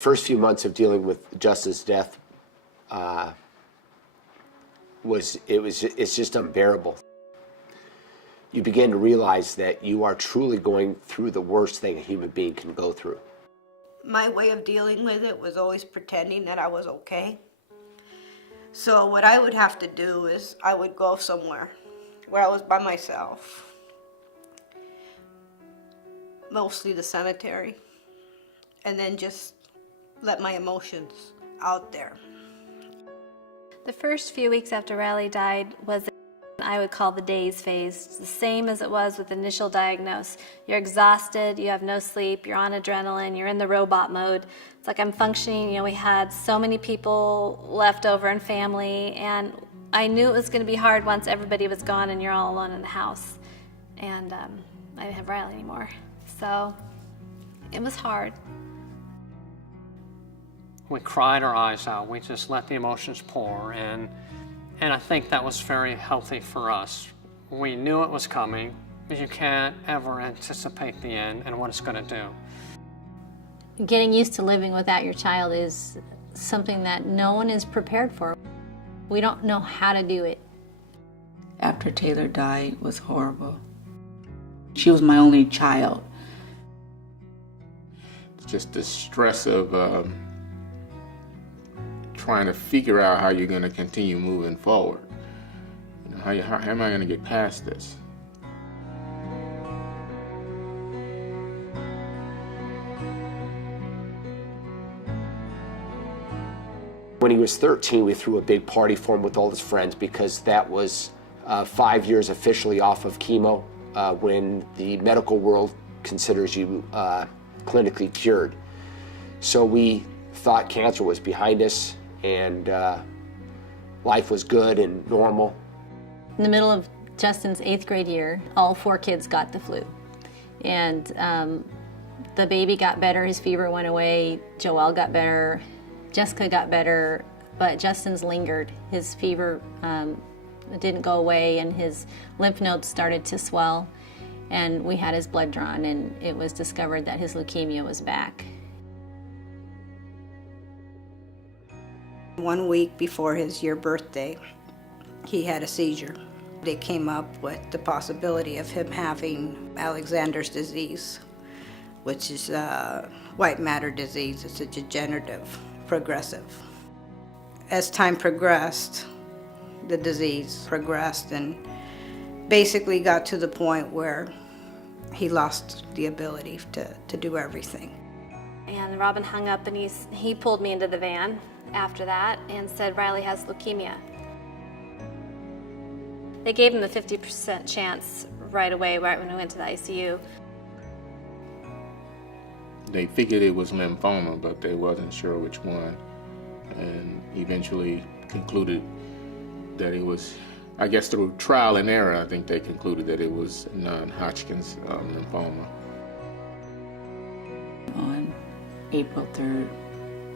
First few months of dealing with Justin's death it's just unbearable. You begin to realize that you are truly going through the worst thing a human being can go through. My way of dealing with it was always pretending that I was okay. So what I would have to do is I would go somewhere where I was by myself, mostly the cemetery, and then just let my emotions out there. The first few weeks after Riley died was I would call the daze phase. It's the same as it was with the initial diagnosis. You're exhausted, you have no sleep, you're on adrenaline, you're in the robot mode. It's like I'm functioning, we had so many people left over in family, and I knew it was going to be hard once everybody was gone and you're all alone in the house. And I didn't have Riley anymore. So it was hard. We cried our eyes out. We just let the emotions pour, and I think that was very healthy for us. We knew it was coming, but you can't ever anticipate the end and what it's going to do. Getting used to living without your child is something that no one is prepared for. We don't know how to do it. After Taylor died was horrible. She was my only child. Just the stress of trying to figure out how you're going to continue moving forward. How am I going to get past this? When he was 13, we threw a big party for him with all his friends because that was 5 years officially off of chemo when the medical world considers you clinically cured. So we thought cancer was behind us and life was good and normal. In the middle of Justin's 8th grade year, all 4 kids got the flu. And the baby got better, his fever went away, Joelle got better, Jessica got better, but Justin's lingered. His fever didn't go away and his lymph nodes started to swell, and we had his blood drawn, and it was discovered that his leukemia was back. 1 week before his year birthday, he had a seizure. They came up with the possibility of him having Alexander's disease, which is white matter disease. It's a degenerative, progressive. As time progressed, the disease progressed and basically got to the point where he lost the ability to do everything. And Robin hung up and he pulled me into the van after that and said Riley has leukemia. They gave him the 50% chance right away, right when we went to the ICU. They figured it was lymphoma, but they wasn't sure which one, and eventually concluded that it was, I guess through trial and error, I think they concluded that it was non-Hodgkin's lymphoma. On April 3rd,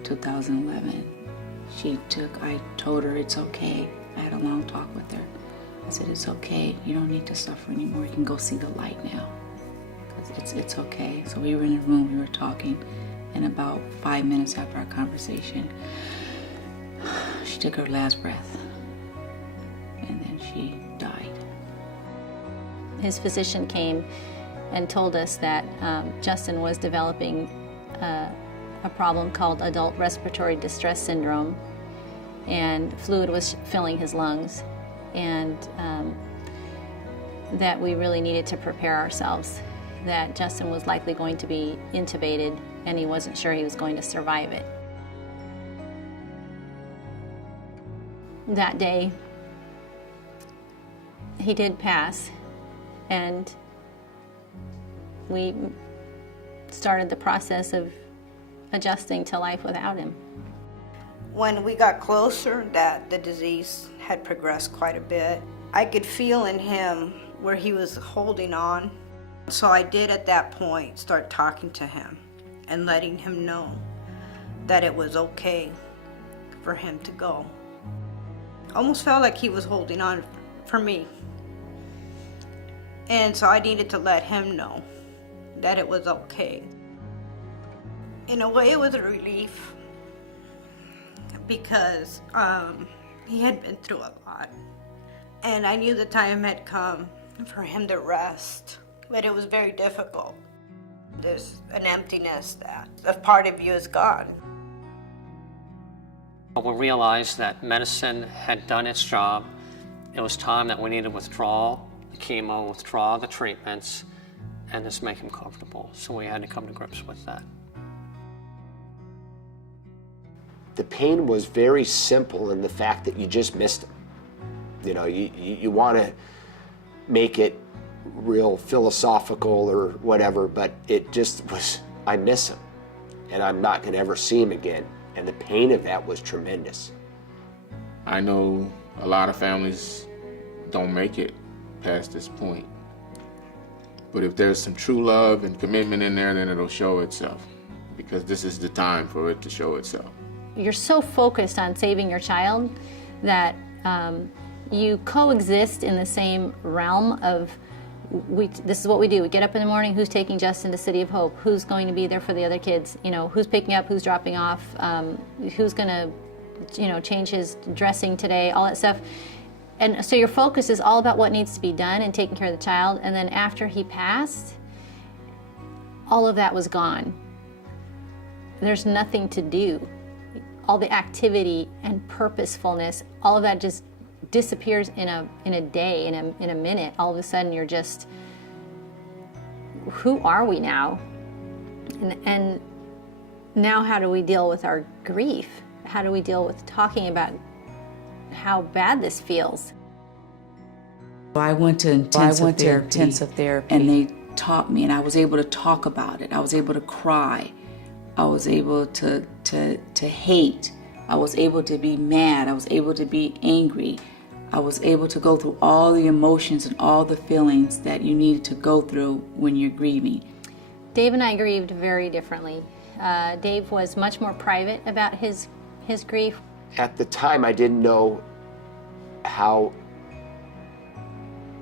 2011, I told her it's okay. I had a long talk with her. I said, it's okay, you don't need to suffer anymore. You can go see the light now. It's okay. So we were in a room, we were talking, and about 5 minutes after our conversation, she took her last breath, and then she died. His physician came and told us that Justin was developing a problem called adult respiratory distress syndrome, and fluid was filling his lungs, and that we really needed to prepare ourselves, that Justin was likely going to be intubated and he wasn't sure he was going to survive it. That day, he did pass, and we started the process of adjusting to life without him. When we got closer, that the disease had progressed quite a bit. I could feel in him where he was holding on. So I did at that point start talking to him and letting him know that it was okay for him to go. Almost felt like he was holding on for me. And so I needed to let him know that it was okay. In a way, it was a relief because he had been through a lot. And I knew the time had come for him to rest, but it was very difficult. There's an emptiness that a part of you is gone. We realized that medicine had done its job. It was time that we needed to withdraw the chemo, withdraw the treatments, and just make him comfortable. So we had to come to grips with that. The pain was very simple in the fact that you just missed him. You know, you want to make it real philosophical or whatever, but it just was, I miss him, and I'm not going to ever see him again. And the pain of that was tremendous. I know a lot of families don't make it past this point. But if there's some true love and commitment in there, then it'll show itself, because this is the time for it to show itself. You're so focused on saving your child that you coexist in the same realm of, this is what we do. We get up in the morning, who's taking Justin to City of Hope? Who's going to be there for the other kids? You know, who's picking up, who's dropping off? Who's going to, you know, change his dressing today? All that stuff. And so your focus is all about what needs to be done and taking care of the child. And then after he passed, all of that was gone. There's nothing to do. All the activity and purposefulness, all of that just disappears in a day, in a minute. All of a sudden you're just, who are we now? And now how do we deal with our grief? How do we deal with talking about how bad this feels? I went to intensive therapy, and they taught me, and I was able to talk about it. I was able to cry. I was able to hate. I was able to be mad. I was able to be angry. I was able to go through all the emotions and all the feelings that you need to go through when you're grieving. Dave and I grieved very differently. Dave was much more private about his grief. At the time, I didn't know how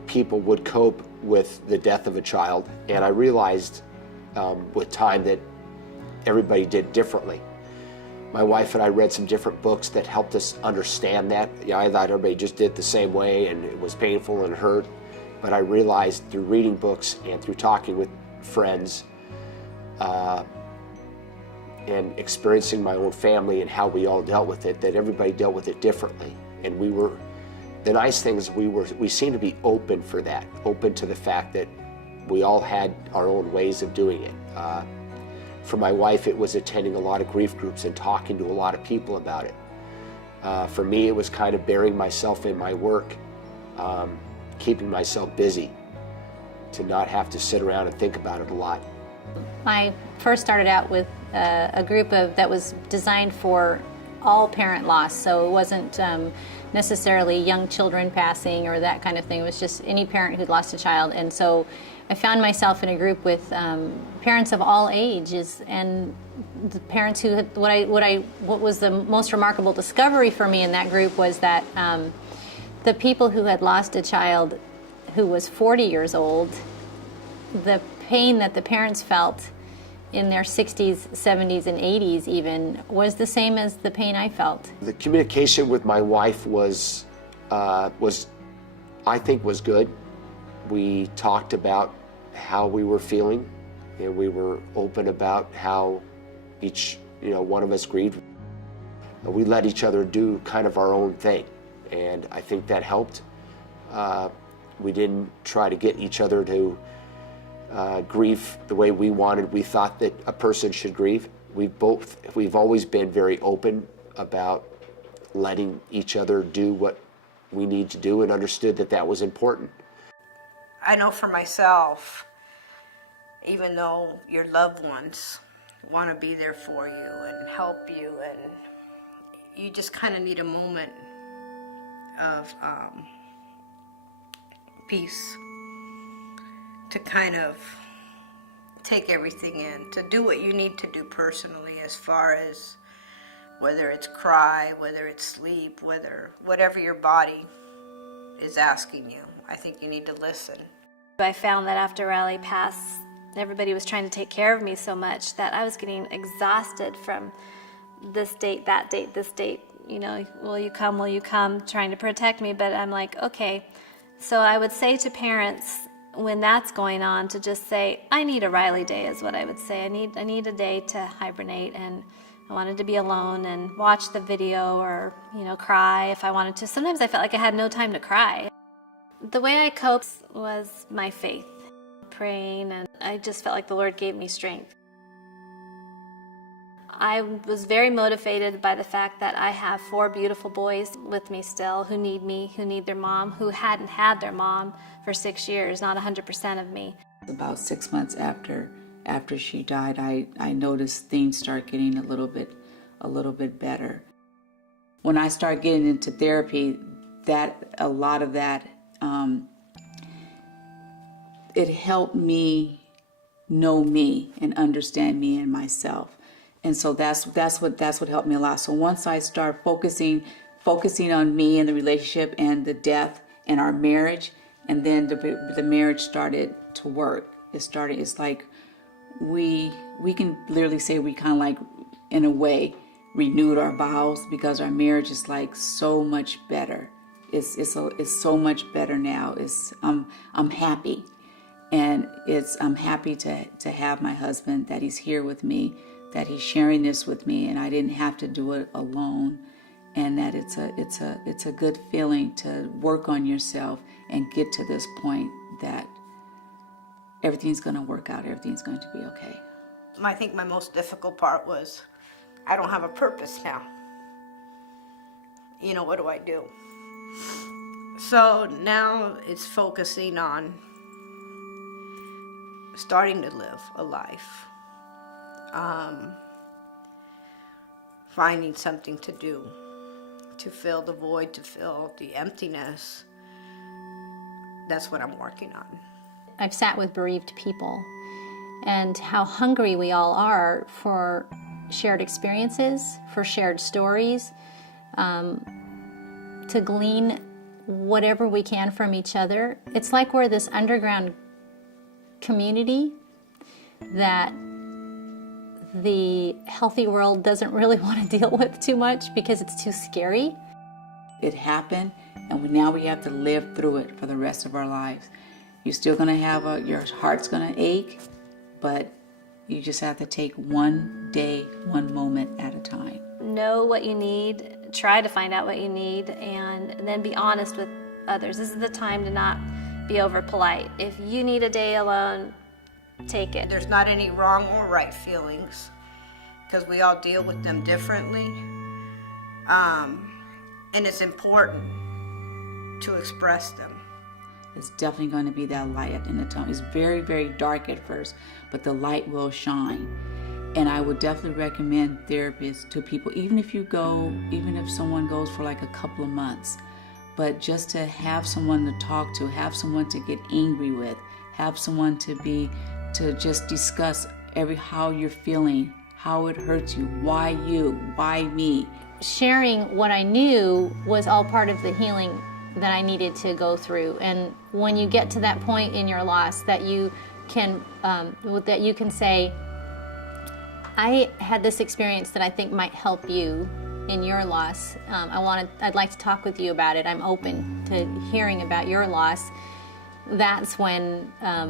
people would cope with the death of a child, and I realized with time that everybody did differently. My wife and I read some different books that helped us understand that. You know, I thought everybody just did the same way and it was painful and hurt, but I realized through reading books and through talking with friends and experiencing my own family and how we all dealt with it, that everybody dealt with it differently. And the nice thing is we seemed to be open for that, open to the fact that we all had our own ways of doing it. For my wife, it was attending a lot of grief groups and talking to a lot of people about it. For me, it was kind of burying myself in my work, keeping myself busy to not have to sit around and think about it a lot. I first started out with a group that was designed for all parent loss, so it wasn't necessarily young children passing or that kind of thing. It was just any parent who'd lost a child. And so I found myself in a group with parents of all ages, and the parents who had, what was the most remarkable discovery for me in that group was that the people who had lost a child who was 40 years old, the pain that the parents felt in their 60s, 70s, and 80s even was the same as the pain I felt. The communication with my wife was I think was good. We talked about how we were feeling, and we were open about how each, one of us grieved. We let each other do kind of our own thing, and I think that helped. We didn't try to get each other to grieve the way we thought that a person should grieve. We've always been very open about letting each other do what we need to do, and understood that that was important. I know for myself, even though your loved ones want to be there for you and help you, and you just kind of need a moment of peace to kind of take everything in, to do what you need to do personally, as far as whether it's cry, whether it's sleep, whatever your body is asking you. I think you need to listen. I found that after Riley passed, everybody was trying to take care of me so much that I was getting exhausted from this date, that date, this date, will you come, trying to protect me. But I'm like, okay. So I would say to parents when that's going on to just say, I need a Riley day is what I would say. I need a day to hibernate, and I wanted to be alone and watch the video or, cry if I wanted to. Sometimes I felt like I had no time to cry. The way I coped was my faith, praying, and I just felt like the Lord gave me strength. I was very motivated by the fact that I have 4 beautiful boys with me still who need me, who need their mom, who hadn't had their mom for 6 years, not 100% of me. About 6 months after she died, I noticed things start getting a little bit better. When I started getting into therapy, a lot of that, it helped me know me and understand me and myself. And so that's what helped me a lot. So once I start focusing on me and the relationship and the death and our marriage, and then the marriage started to work. It's like we can literally say we kind of like, in a way, renewed our vows, because our marriage is like so much better. It's so much better now. I'm happy, and I'm happy to have my husband, that he's here with me, that he's sharing this with me, and I didn't have to do it alone, and that it's a good feeling to work on yourself and get to this point that everything's going to work out, everything's going to be okay. I think my most difficult part was I don't have a purpose now. What do I do? So now it's focusing on starting to live a life. Finding something to do, to fill the void, to fill the emptiness. That's what I'm working on. I've sat with bereaved people and how hungry we all are for shared experiences, for shared stories, to glean whatever we can from each other. It's like we're this underground community that the healthy world doesn't really want to deal with too much because it's too scary. It happened, and now we have to live through it for the rest of our lives. You're still going to have your heart's going to ache, but you just have to take one day, one moment at a time. Know what you need, try to find out what you need, and then be honest with others. This is the time to not be over polite. If you need a day alone, take it. There's not any wrong or right feelings, because we all deal with them differently. And it's important to express them. It's definitely going to be that light at the end of the tunnel. It's very, very dark at first, but the light will shine. And I would definitely recommend therapists to people, even if someone goes for like a couple of months, but just to have someone to talk to, have someone to get angry with, have someone to just discuss how you're feeling, how it hurts you, why me. Sharing what I knew was all part of the healing that I needed to go through. And when you get to that point in your loss that you can say, I had this experience that I think might help you in your loss. I'd like to talk with you about it. I'm open to hearing about your loss. That's when, I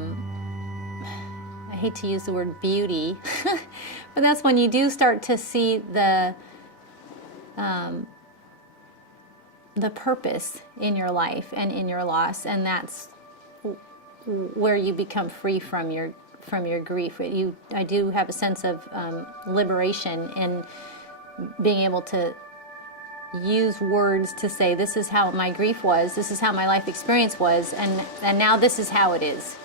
hate to use the word beauty, but that's when you do start to see the purpose in your life and in your loss, and that's where you become free from your grief. I do have a sense of liberation in being able to use words to say, this is how my grief was, this is how my life experience was, and now this is how it is.